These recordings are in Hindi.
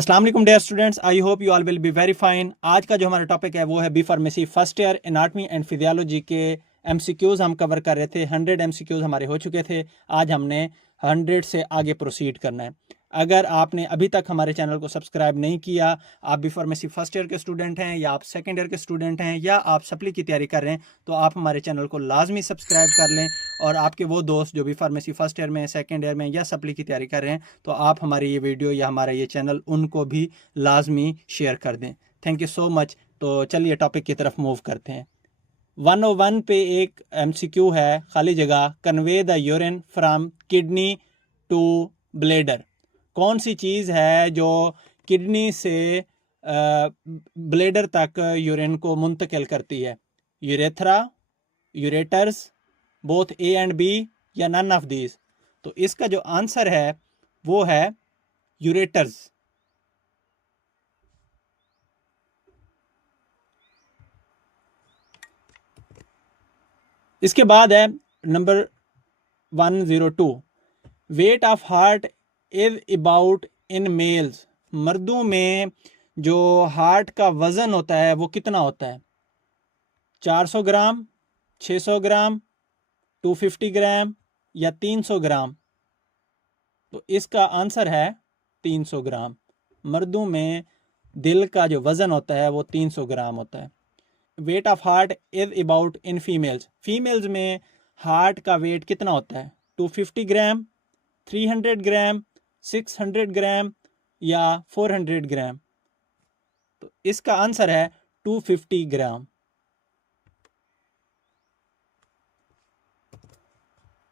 अस्सलाम वालेकुम dear students, I hope you all will be very fine. आज का जो हमारा टॉपिक है वो है B pharmacy first year anatomy and physiology के एमसीक्यूज़ हम कवर कर रहे थे। 100 एमसीक्यूज़ हमारे हो चुके थे। आज हमने 100 से आगे प्रोसीड करना है। अगर आपने अभी तक हमारे चैनल को सब्सक्राइब नहीं किया, आप बी फार्मेसी फर्स्ट ईयर के स्टूडेंट हैं या आप सेकेंड ईयर के स्टूडेंट हैं या आप सप्ली की तैयारी कर रहे हैं, तो आप हमारे चैनल को लाजमी सब्सक्राइब कर लें। और आपके वो दोस्त जो भी फार्मेसी फर्स्ट ईयर में, सेकेंड ईयर में या सप्ली की तैयारी कर रहे हैं, तो आप हमारी ये वीडियो या हमारा ये चैनल उनको भी लाजमी शेयर कर दें। Thank you so much. तो चलिए टॉपिक की तरफ मूव करते हैं। 101 पे एक एमसीक्यू है, खाली जगह, convey the urine from kidney to bladder. कौन सी चीज़ है जो किडनी से ब्लेडर तक यूरिन को मुंतकिल करती है? Urethra, ureters, both A and B, या नन ऑफ दीज? तो इसका जो आंसर है वो है यूरेटर्स। इसके बाद है number 102, weight of heart is about in males. मर्दों में जो हार्ट का वजन होता है वो कितना होता है? 400 ग्राम, 600 ग्राम, 250 ग्राम, या 300 ग्राम? तो इसका आंसर है 300 ग्राम। मर्दों में दिल का जो वजन होता है वो 300 ग्राम होता है। Weight of heart is about in females. Females में हार्ट का वेट कितना होता है? 250 ग्राम, 300 ग्राम, 600 ग्राम, या 400 ग्राम? तो इसका आंसर है 250 ग्राम।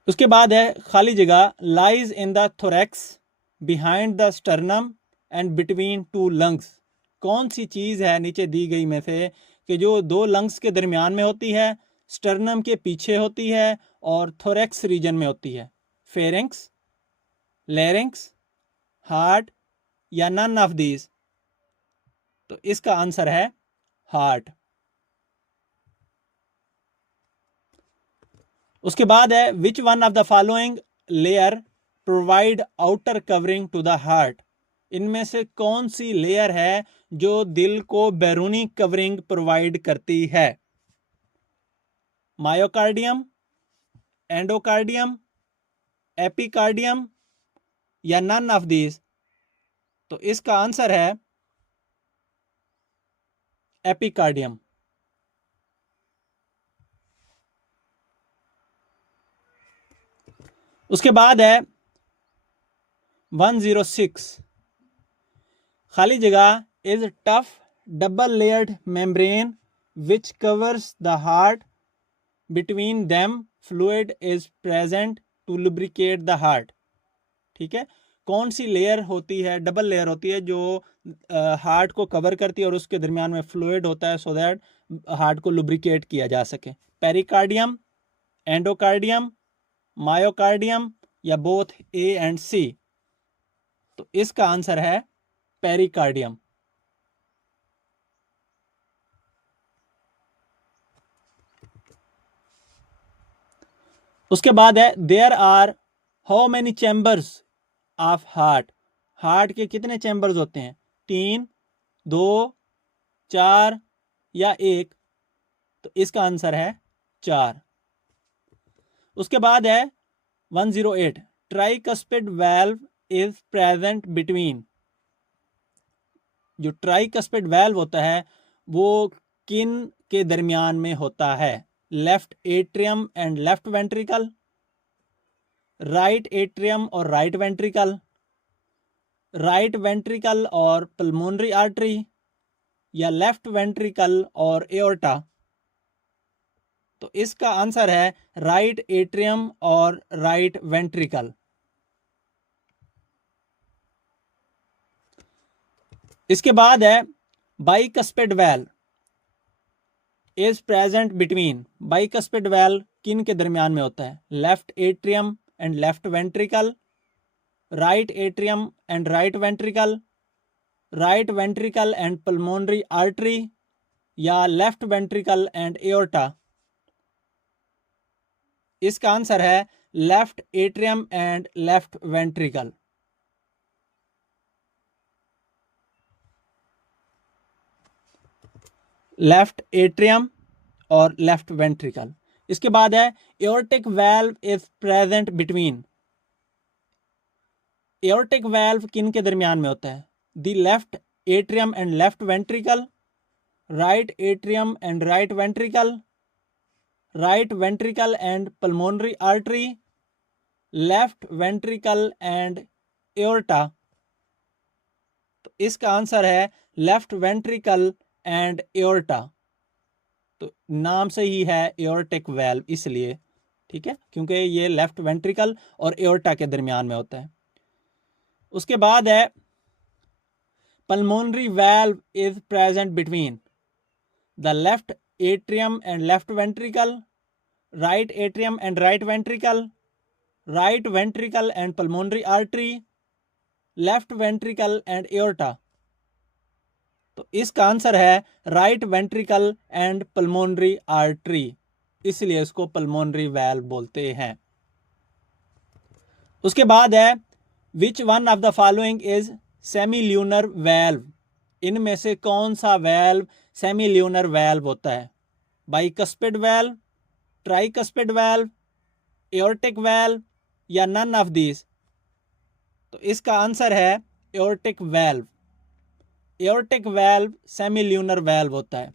उसके बाद है खाली जगह, lies in the thorax behind the sternum and between two lungs. कौन सी चीज़ है नीचे दी गई में से कि जो दो लंग्स के दरमियान में होती है, स्टर्नम के पीछे होती है और थोरैक्स रीजन में होती है? फेरिंक्स, लैरिंक्स, हार्ट, या नन ऑफ दीज? तो इसका आंसर है हार्ट। उसके बाद है which one of the following layer provide outer covering to the heart. इनमें से कौन सी लेयर है जो दिल को बैरूनी कवरिंग प्रोवाइड करती है? मायोकार्डियम, एंडोकार्डियम, एपिकार्डियम, या नन ऑफ दीज? तो इसका आंसर है एपिकार्डियम। उसके बाद है 106, खाली जगह, is tough double layered membrane which covers the heart between them fluid is present to lubricate the heart. ठीक है, कौन सी लेयर होती है, डबल लेयर होती है, जो हार्ट को कवर करती है और उसके दरमियान में फ्लूइड होता है सो दैट हार्ट को लुब्रिकेट किया जा सके? पेरिकार्डियम, एंडोकार्डियम, मायोकार्डियम, या बोथ ए एंड सी? तो इसका आंसर है पेरिकार्डियम। उसके बाद है there are how many chambers of heart. Heart के कितने चैम्बर्स होते हैं? 3, 2, 4, या 1? तो इसका आंसर है 4। उसके बाद है 108, tricuspid valve is present between. जो ट्राइकस्पिड वाल्व होता है वो किन के दरमियान में होता है? Left atrium and left ventricle, right atrium और राइट वेंट्रिकल, राइट वेंट्रिकल और पल्मोनरी आर्टरी, या लेफ्ट वेंट्रिकल और एओर्टा? तो इसका आंसर है राइट एट्रियम और राइट वेंट्रिकल। इसके बाद है bicuspid valve is present between. Bicuspid valve किन के दरमियान में होता है? Left atrium and left ventricle, right atrium and right ventricle, right ventricle and pulmonary artery, या लेफ्ट वेंट्रिकल एंड एओर्टा? इसका आंसर है left atrium and left ventricle. Left atrium और लेफ्ट वेंट्रिकल। इसके बाद है aortic valve is present between. Aortic valve किन के दरमियान में होता है? The left atrium and left ventricle, right atrium and right ventricle, right ventricle and pulmonary artery, left ventricle and aorta. तो इसका आंसर है लेफ्ट वेंट्रिकल एंड एओर्टा। तो नाम से ही है एओर्टिक वाल्व इसलिए, ठीक है, क्योंकि ये लेफ्ट वेंट्रिकल और एओर्टा के दरमियान में होता है। उसके बाद है pulmonary valve is present between the left atrium and left ventricle, right atrium and right ventricle, right ventricle and pulmonary artery, left ventricle and aorta. तो इसका आंसर है right ventricle and pulmonary artery, इसलिए इसको पल्मोनरी वाल्व बोलते हैं। उसके बाद है which one of the following is semi lunar valve. इनमें से कौन सा वाल्व सेमी ल्यूनर वाल्व होता है? Bicuspid valve, tricuspid valve, aortic valve या नन ऑफ दीज। तो इसका आंसर है aortic valve. Aortic valve semi lunar valve होता है।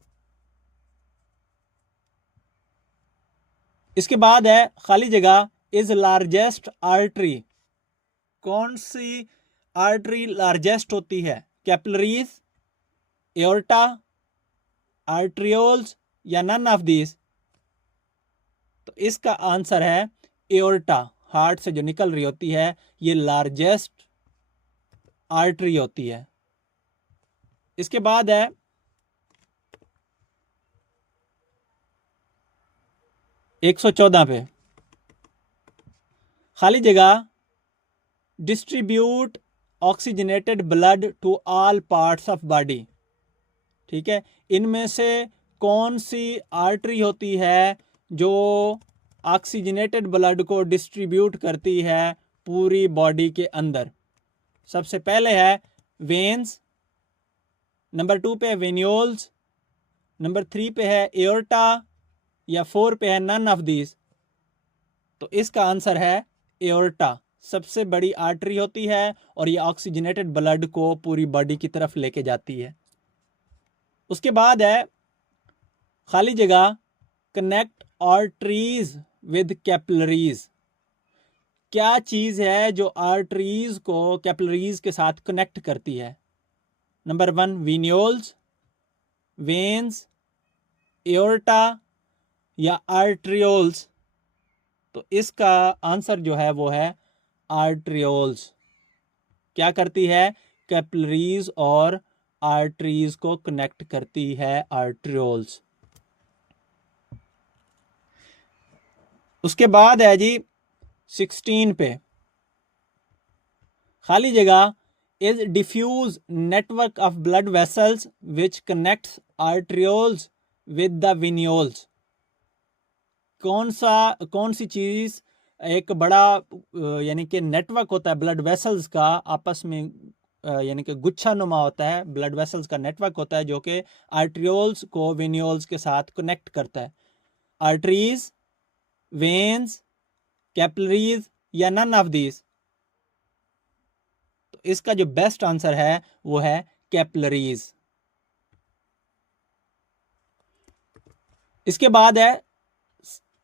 इसके बाद है खाली जगह इज लार्जेस्ट आर्टरी। कौन सी आर्टरी लार्जेस्ट होती है? कैपिलरीज, एओर्टा, आर्ट्रियोल्स या नन ऑफ दीज। तो इसका आंसर है एओर्टा। हार्ट से जो निकल रही होती है ये लार्जेस्ट आर्टरी होती है। इसके बाद है एक 114 पे खाली जगह distribute oxygenated blood to all parts of body. ठीक है, इनमें से कौन सी आर्टरी होती है जो ऑक्सीजनेटेड ब्लड को डिस्ट्रीब्यूट करती है पूरी बॉडी के अंदर? सबसे पहले है वेन्स, नंबर 2 पे है वेन्यूल्स, नंबर 3 पे है एओर्टा या 4 पे है नन ऑफ दीज। तो इसका आंसर है एओर्टा। सबसे बड़ी आर्टरी होती है और ये ऑक्सीजनेटेड ब्लड को पूरी बॉडी की तरफ लेके जाती है। उसके बाद है खाली जगह कनेक्ट आर्टरीज विद कैपिलरीज। क्या चीज है जो आर्टरीज को कैपिलरीज के साथ कनेक्ट करती है? नंबर 1 वीन्यूल्स, वेन्स, एओर्टा या आर्ट्रियोल्स। तो इसका आंसर जो है वो है आर्ट्रियोल्स। क्या करती है? कैपिलरीज और आर्टरीज को कनेक्ट करती है आर्ट्रियोल्स। उसके बाद है जी 16 पे खाली जगह is diffuse network of blood vessels which connects arterioles with the venules. कौन सी चीज एक बड़ा यानी कि नेटवर्क होता है ब्लड वेसल्स का आपस में, यानी कि गुच्छा नुमा होता है, ब्लड वेसल्स का नेटवर्क होता है जो कि आर्ट्रियोल्स को वेन्यूल्स के साथ कनेक्ट करता है? आर्टरीज, वेन्स, कैपिलरीज या नन ऑफ दीज। तो इसका जो बेस्ट आंसर है वो है कैपिलरीज। इसके बाद है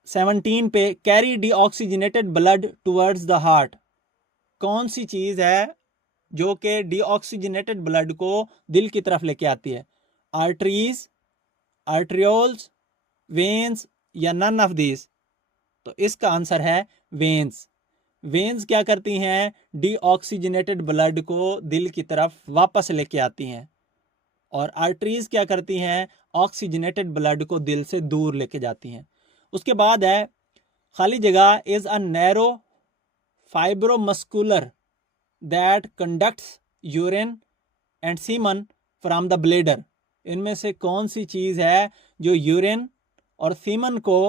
17 पे carry deoxygenated blood towards the heart. कौन सी चीज है जो कि डीऑक्सीजनेटेड ब्लड को दिल की तरफ लेके आती है? आर्टरीज, आर्ट्रियोल्स, वेन्स या नन ऑफ दीज। तो इसका आंसर है वेन्स। वेन्स क्या करती हैं? डीऑक्सीजनेटेड ब्लड को दिल की तरफ वापस लेके आती हैं। और आर्टरीज क्या करती हैं? ऑक्सीजनेटेड ब्लड को दिल से दूर लेके जाती हैं। उसके बाद है खाली जगह is a narrow fibromuscular that conducts urine and semen from the bladder. इनमें से कौन सी चीज है जो यूरिन और सीमन को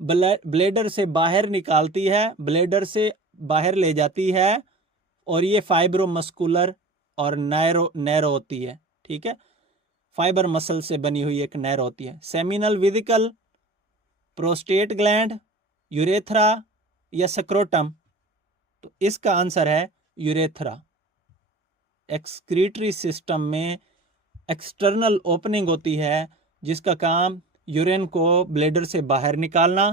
ब्लेडर से बाहर निकालती है, ब्लेडर से बाहर ले जाती है, और ये फाइब्रोमस्कुलर और नैरो होती है? ठीक है, फाइबर मसल से बनी हुई एक नहर होती है। Seminal vesicle, prostate gland, urethra या स्क्रोटम? तो इसका आंसर है यूरेथ्रा। एक्सक्रीटरी सिस्टम में एक्सटर्नल ओपनिंग होती है जिसका काम यूरिन को ब्लैडर से बाहर निकालना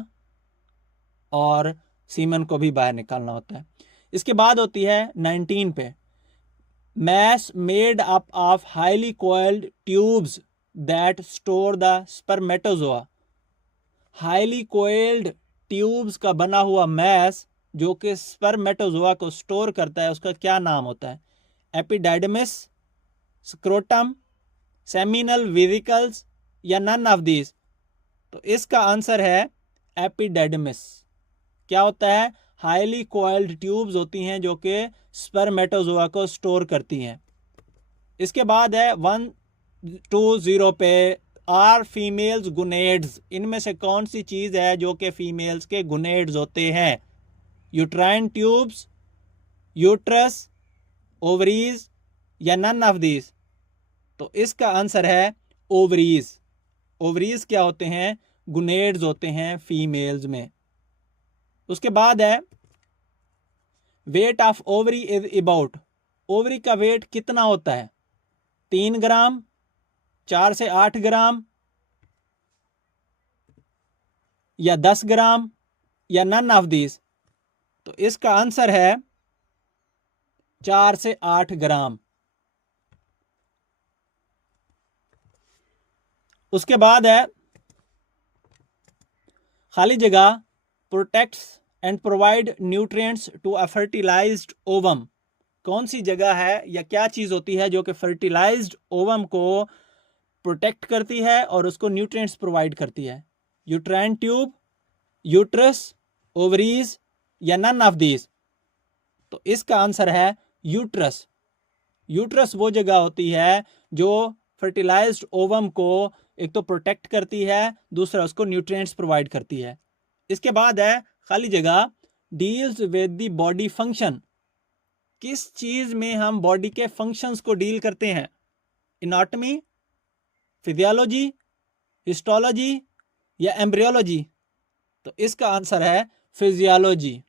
और सीमन को भी बाहर निकालना होता है। इसके बाद होती है 19 पे, mass made up of highly coiled tubes that store the spermatozoa. Highly coiled tubes का बना हुआ मैस जो कि स्पर्मेटोजोआ को स्टोर करता है, उसका क्या नाम होता है? एपिडाइडमिस, स्क्रोटम, सेमिनल वेसिकल्स या नन ऑफ दीज? तो इसका आंसर है एपिडाइडमिस। क्या होता है? हाईली कोइल्ड ट्यूब्स होती हैं जो कि स्पर्मेटोजोआ को स्टोर करती हैं। इसके बाद है 120 पे, आर फीमेल्स गुनेड्स। इनमें से कौन सी चीज है जो कि फीमेल्स के गुनेड्स होते हैं? यूट्राइन ट्यूब्स, यूट्रस, ओवरीज या नन ऑफ दीज? तो इसका आंसर है ओवरीज। ओवरीज क्या होते हैं? गुनेड्स होते हैं फीमेल्स में। उसके बाद है weight of ovary is about. Ovary का वेट कितना होता है? 3 ग्राम, 4 से 8 ग्राम या 10 ग्राम या नन ऑफ दीज? तो इसका आंसर है 4 से 8 ग्राम। उसके बाद है खाली जगह protects and provide nutrients to a fertilised ovum. कौन सी जगह है या क्या चीज होती है जो कि फर्टिलाइज्ड ओवम को प्रोटेक्ट करती है और उसको न्यूट्रिएंट्स प्रोवाइड करती है? यूट्राइन ट्यूब, यूट्रस, ओवरीज या नन ऑफ दीज? तो इसका आंसर है यूट्रस। यूट्रस वो जगह होती है जो फर्टिलाइज्ड ओवम को एक तो प्रोटेक्ट करती है, दूसरा उसको न्यूट्रिएंट्स प्रोवाइड करती है। इसके बाद है खाली जगह deals with the body function. किस चीज में हम बॉडी के फंक्शंस को डील करते हैं? एनाटॉमी, फिजियोलॉजी, हिस्टोलॉजी या एम्ब्रियोलॉजी? तो इसका आंसर है फिजियोलॉजी।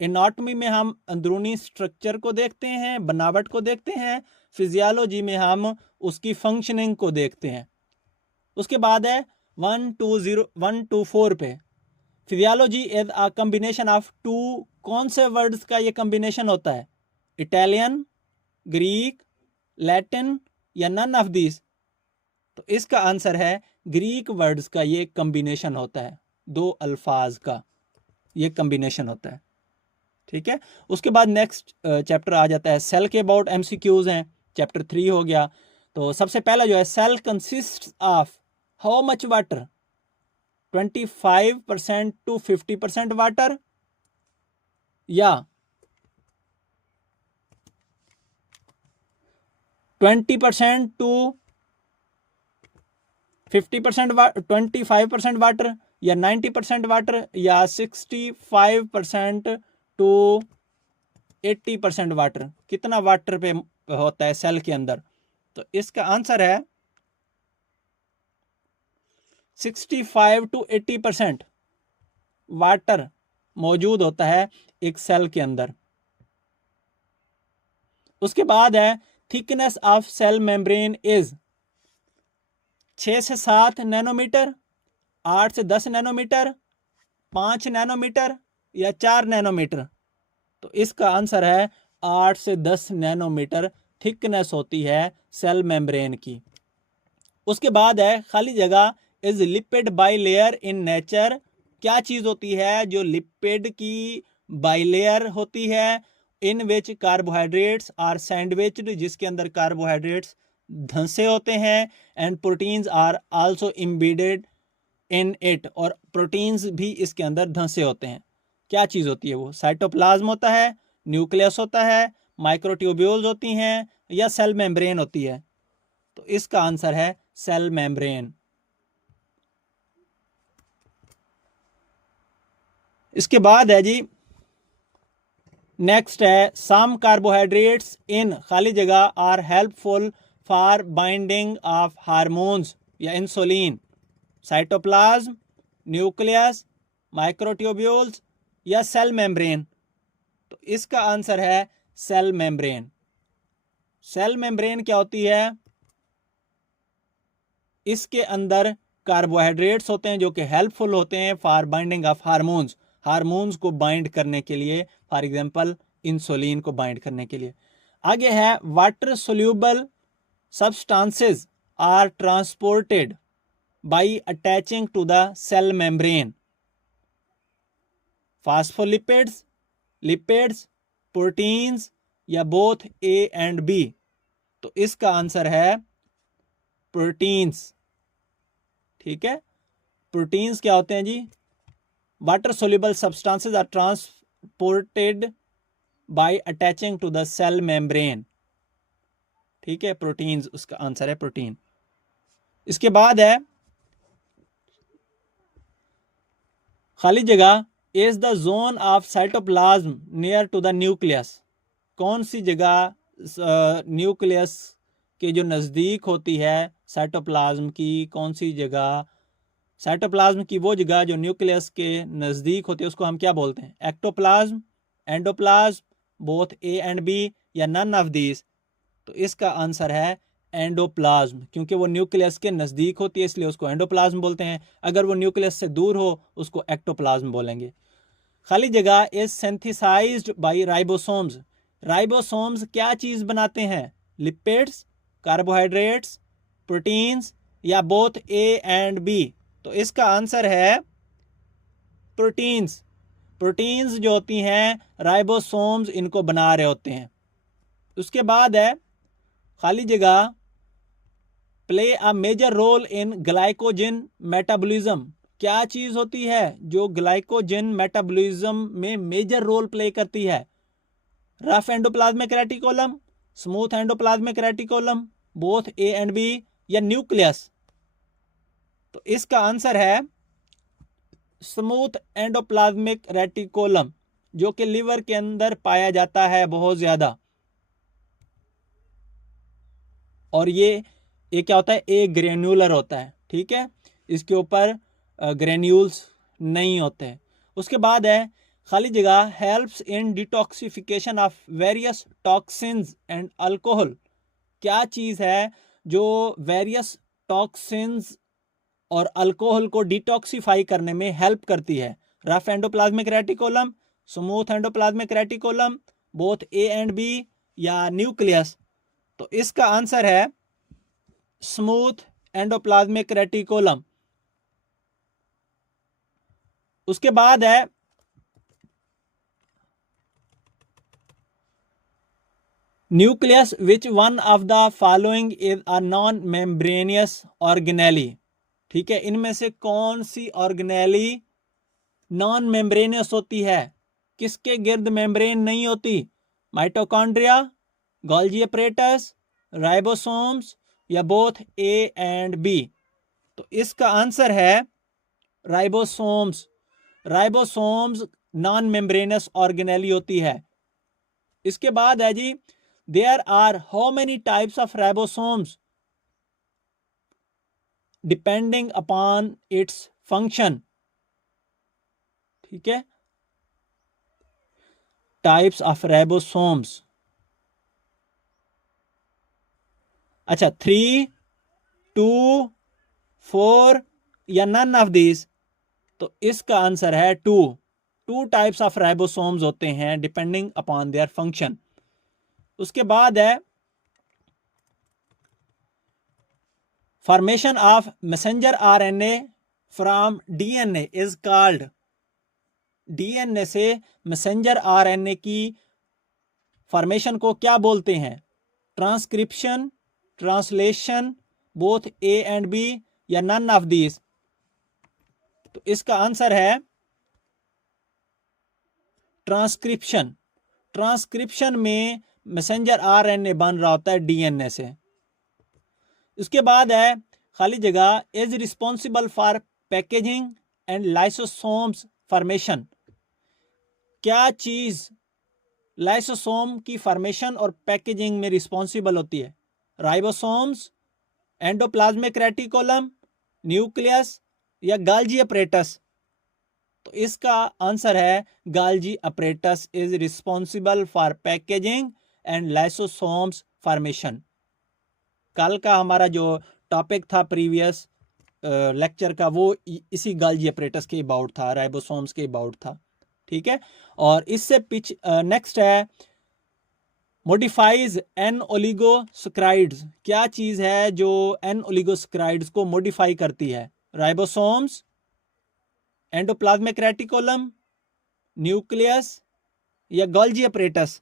एनाटॉमी में हम अंदरूनी स्ट्रक्चर को देखते हैं, बनावट को देखते हैं। फिजियोलॉजी में हम उसकी फंक्शनिंग को देखते हैं। उसके बाद है 124 पे, physiology is a combination of two. कौन से वर्ड्स का ये कॉम्बिनेशन होता है? इटालियन, ग्रीक, लैटिन या नन ऑफ दीज? तो इसका आंसर है ग्रीक वर्ड्स का ये कॉम्बिनेशन होता है। 2 अल्फाज का ये कॉम्बिनेशन होता है। ठीक है। उसके बाद नेक्स्ट चैप्टर आ जाता है सेल के अबाउट एमसीक्यूज हैं। चैप्टर 3 हो गया। तो सबसे पहला जो है, cell consist of how much water? 25% to 50% water या 20% टू 50%, 25% वाटर या 90% वाटर या 65% टू 80% वाटर? कितना वाटर पे होता है सेल के अंदर? तो इसका आंसर है 65 टू 80% वाटर मौजूद होता है एक सेल के अंदर। उसके बाद है thickness of cell membrane is 6 से 7 नैनोमीटर, 8 से 10 नैनोमीटर, 5 नैनोमीटर या 4 नैनोमीटर? तो इसका आंसर है 8 से 10 नैनोमीटर थिकनेस होती है सेल मेम्ब्रेन की। उसके बाद है खाली जगह is lipid bilayer in nature. क्या चीज होती है जो लिपिड की बाइलेयर होती है? In which carbohydrates are sandwiched, जिसके अंदर कार्बोहाइड्रेट्स धंसे होते हैं, and proteins are also embedded in it, और प्रोटीन्स भी इसके अंदर धंसे होते हैं। क्या चीज होती है वो? साइटोप्लाज्म होता है, न्यूक्लियस होता है, माइक्रोट्यूब्यूल्स होती हैं या सेल मेम्ब्रेन होती है? तो इसका आंसर है सेल मेम्ब्रेन। इसके बाद है जी नेक्स्ट है सम कार्बोहाइड्रेट्स इन खाली जगह are helpful for binding of hormones या इंसुलिन? साइटोप्लाज्म, न्यूक्लियस, माइक्रोट्यूब्यूल्स या सेल मेम्ब्रेन? तो इसका आंसर है सेल मेम्ब्रेन। सेल मेम्ब्रेन क्या होती है? इसके अंदर कार्बोहाइड्रेट्स होते हैं जो कि हेल्पफुल होते हैं for binding of hormones, hormones को बाइंड करने के लिए, फॉर एग्जांपल इंसुलिन को बाइंड करने के लिए। आगे है water soluble substances are transported by attaching to the cell membrane? Phospholipids, lipids, proteins या बोथ ए एंड बी? तो इसका आंसर है प्रोटीन्स। ठीक है, प्रोटीन्स क्या होते हैं जी? Water soluble substances are transported by attaching to the cell membrane. ठीक है, प्रोटीन्स उसका आंसर है, प्रोटीन। इसके बाद है खाली जगह, is the zone of cytoplasm near to the nucleus? कौन सी जगह न्यूक्लियस के जो नज़दीक होती है साइटोप्लाज्म की? कौन सी जगह साइटोप्लाज्म की? वो जगह जो न्यूक्लियस के नज़दीक होती है उसको हम क्या बोलते हैं? Ectoplasm, endoplasm, both A and B या नन ऑफ दीज? तो इसका आंसर है एंडोप्लाज्म, क्योंकि वो न्यूक्लियस के नज़दीक होती है इसलिए उसको एंडोप्लाज्म बोलते हैं। अगर वो न्यूक्लियस से दूर हो उसको एक्टोप्लाज्म बोलेंगे। खाली जगह, is synthesised by ribosomes? Ribosomes क्या चीज़ बनाते हैं? लिपिड्स, कार्बोहाइड्रेट्स, प्रोटीन्स या बोथ ए एंड बी? तो इसका आंसर है प्रोटीन्स। प्रोटीन्स जो होती हैं राइबोसोम्स इनको बना रहे होते हैं। उसके बाद है खाली जगह, play a major role in glycogen metabolism? क्या चीज होती है जो ग्लाइकोजन मेटाबॉलिज्म में मेजर रोल प्ले करती है? Rough endoplasmic reticulum, smooth endoplasmic reticulum, both A and B या न्यूक्लियस? तो इसका आंसर है स्मूथ एंडोप्लाज्मिक रेटिकुलम, जो कि लिवर के अंदर पाया जाता है बहुत ज्यादा। और ये क्या होता है? एक ग्रेन्यूलर होता है। ठीक है, इसके ऊपर ग्रेन्यूल्स नहीं होते हैं। उसके बाद है खाली जगह, helps in detoxification of various toxins and alcohol? क्या चीज है जो वेरियस टॉक्सिन्स और अल्कोहल को डिटॉक्सिफाई करने में हेल्प करती है? Rough endoplasmic reticulum, smooth endoplasmic reticulum, both A and B या न्यूक्लियस? तो इसका आंसर है स्मूथ एंडोप्लाज्मिक रेटिकुलम। उसके बाद है nucleus, which one of the following is a non membranosus organelle? ठीक है, इनमें से कौन सी ऑर्गेनेली नॉन मेम्ब्रेनियस होती है? किसके गिर्द मेम्ब्रेन नहीं होती? माइटोकॉन्ड्रिया, गोल्जी एपरेटस, राइबोसोम्स या बोथ ए एंड बी? तो इसका आंसर है ribosomes. Ribosomes non membranous organelle होती है। इसके बाद है जी, there are how many types of ribosomes depending upon its function? ठीक है, टाइप्स ऑफ राइबोसोम्स। अच्छा, 3, 2, 4 या नन ऑफ दिस? तो इसका आंसर है 2 टाइप्स ऑफ राइबोसोम्स होते हैं डिपेंडिंग अपॉन देयर फंक्शन। उसके बाद है formation of messenger RNA from DNA is called? DNA से मैसेंजर आरएनए की फॉर्मेशन को क्या बोलते हैं? Transcription, translation, both A and B या नन ऑफ दिस? तो इसका आंसर है ट्रांसक्रिप्शन। ट्रांसक्रिप्शन में मैसेंजर आरएनए बन रहा होता है डीएनए से। उसके बाद है खाली जगह, is responsible for packaging and lysosomes formation? क्या चीज लाइसोसोम की फॉर्मेशन और पैकेजिंग में रिस्पॉन्सिबल होती है? राइबोसोम्स, एंडोप्लाज्मिक रेटिकुलम, न्यूक्लियस या गाल्जी अपरेटस? तो इसका आंसर है गाल्जी apparatus is responsible for packaging and lysosomes formation. कल का हमारा जो टॉपिक था प्रीवियस लेक्चर का, वो इसी गाल्जी अपरेटस के अबाउट था, राइबोसोम्स के अबाउट था। ठीक है, और इससे नेक्स्ट है मोडिफाइज एन ओलिगोसक्राइड्स। क्या चीज है जो एन ओलिगोसक्राइड्स को मॉडिफाई करती है? राइबोसोम्स, एंडोप्लाज्मिक रेटिकुलम, न्यूक्लियस या गोल्जी अपरेटस?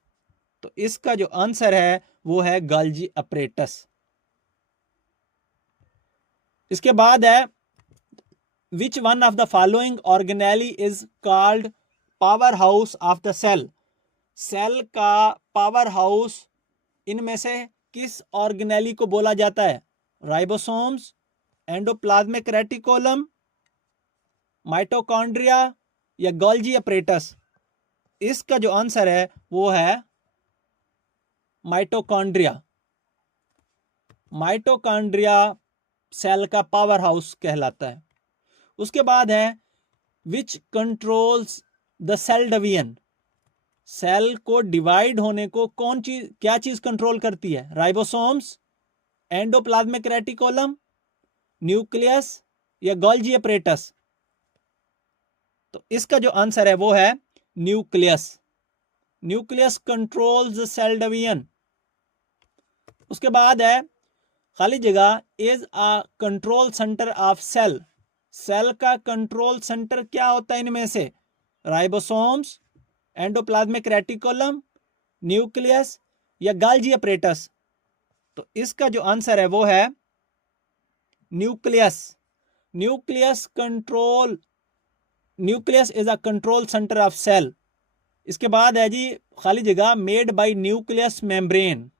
तो इसका जो आंसर है वो है गोल्जी अपरेटस। इसके बाद है which one of the following organelle is called power house of the cell? Cell का पावर हाउस इनमें से किस ऑर्गेनेली को बोला जाता है? राइबोसोम्स, एंडोप्लाज्मिक रेटिकुलम, माइटोकॉन्ड्रिया या गोल्जी अपरेटस? इसका जो आंसर है वो है माइटोकॉन्ड्रिया। माइटोकॉन्ड्रिया सेल का पावर हाउस कहलाता है। उसके बाद है which controls the cell division? Cell को डिवाइड होने को क्या चीज कंट्रोल करती है? राइबोसोम्स, एंडोप्लाज्मिक रेटिकुलम, न्यूक्लियस या गोल्जी अपरेटस? तो इसका जो आंसर है वो है nucleus. Nucleus controls the cell division. उसके बाद है खाली जगह is a control centre of cell. Cell का कंट्रोल सेंटर क्या होता है इनमें से? राइबोसोम्स, एंडोप्लाज्मिक रेटिकुलम, न्यूक्लियस या गोल्जी अपरेटस? तो इसका जो आंसर है वो है nucleus. Nucleus is a control centre of cell. इसके बाद है जी खाली जगह made by nucleus membrane.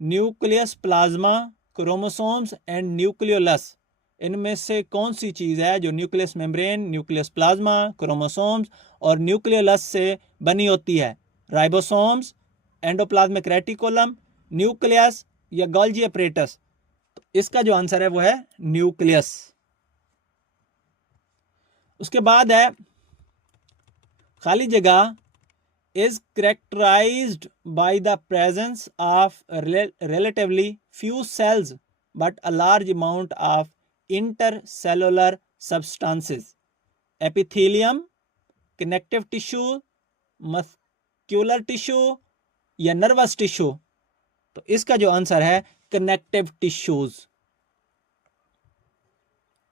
Nucleus plasma, chromosomes and nucleolus, इनमें से कौन सी चीज है जो nucleus membrane, nucleus plasma, chromosomes और न्यूक्लियोलस से बनी होती है? राइबोसोम्स, एंडोप्लाज्मिक रेटिकुलम, न्यूक्लियस या गोल्जी अपरेटस? तो इसका जो आंसर है वो है न्यूक्लियस। उसके बाद है खाली जगह is characterized by the presence of relatively few cells but a large amount of intercellular substances. Epithelium, connective tissue, muscular tissue या nervous tissue? तो इसका जो आंसर है connective tissues.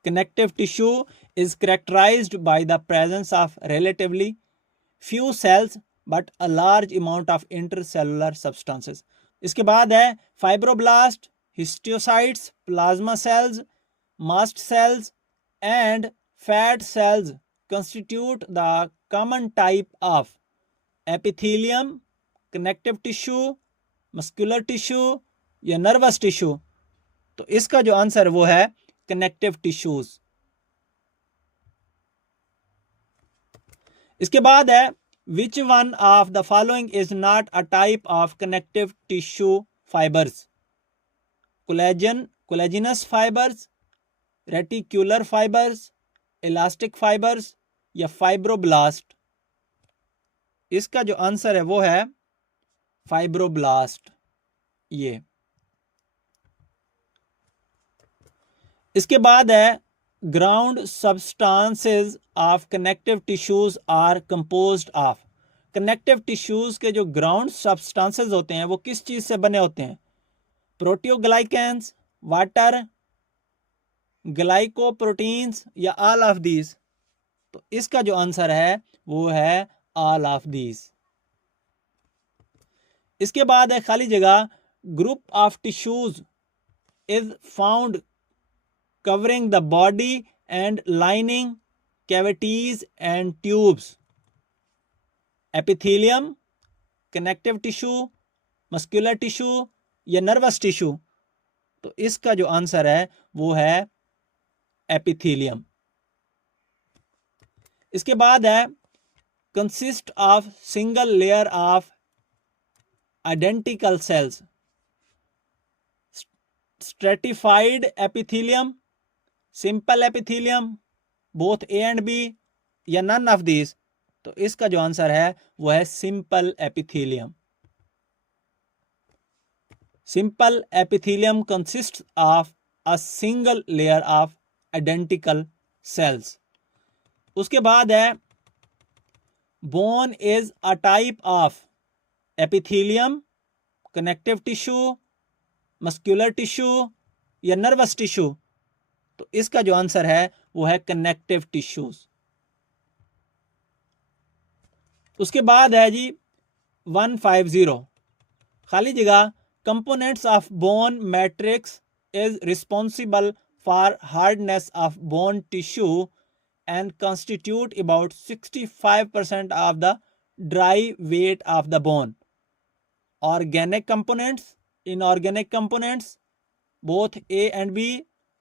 Connective tissue is characterized by the presence of relatively few cells but a large amount of intercellular substances. इसके बाद है fibroblast, histiocytes, plasma cells, mast cells and fat cells constitute the common type of epithelium, connective tissue, muscular tissue या नर्वस टिश्यू? तो इसका जो आंसर वो है कनेक्टिव टिश्यूज। इसके बाद है Which one of the following is not a type of connective tissue fibers? Collagenous fibers, reticular fibers, elastic fibers या fibroblast? इसका जो आंसर है वो है फाइब्रोब्लास्ट। ये इसके बाद है ground substances of connective tissues are composed of. Connective tissues के जो ग्राउंड सब्सटेंसेस होते हैं वो किस चीज से बने होते हैं? प्रोटियोग्लाइकेंस, वाटर, ग्लाइकोप्रोटीन्स या ऑल ऑफ दीज? तो इसका जो आंसर है वो है ऑल ऑफ दीज। इसके बाद है खाली जगह group of tissues is found covering the body and lining cavities and tubes. Epithelium, connective tissue, muscular tissue या nervous tissue? तो इसका जो आंसर है वो है एपिथेलियम। इसके बाद है consist of single layer of identical cells. Stratified epithelium, simple epithelium, both A and B, या नन ऑफ दिस? तो इसका जो आंसर है वो है simple epithelium. Simple epithelium consists of a single layer of identical cells. उसके बाद है bone is a type of epithelium, connective tissue, muscular tissue, या नर्वस टिश्यू? तो इसका जो आंसर है वो है कनेक्टिव टिश्यूज। उसके बाद है जी 150 खाली जगह, components of bone matrix is responsible for hardness of bone tissue and constitute about 65% of the dry weight of the bone. Organic components, inorganic components, both A and B,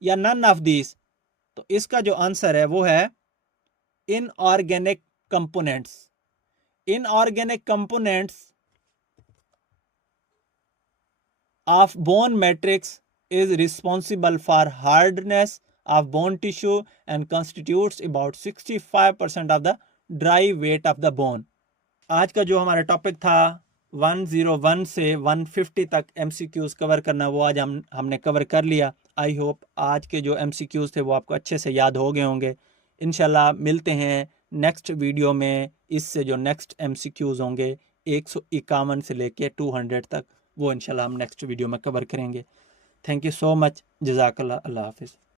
या none of these? तो इसका जो आंसर है वो है inorganic components. Inorganic components of bone matrix is responsible for hardness of bone tissue and constitutes about 65% of the dry weight of the bone. आज का जो हमारा टॉपिक था 101 से 150 तक MCQs कवर करना, वो आज हमने कवर कर लिया। आई होप आज के जो MCQs थे वो आपको अच्छे से याद हो गए होंगे। इंशाल्लाह मिलते हैं नेक्स्ट वीडियो में। इससे जो नेक्स्ट MCQs होंगे 151 से लेके 200 तक, वो इंशाल्लाह हम नेक्स्ट वीडियो में कवर करेंगे। Thank you so much. जज़ाकल्लाह। अल्लाह हाफिज़।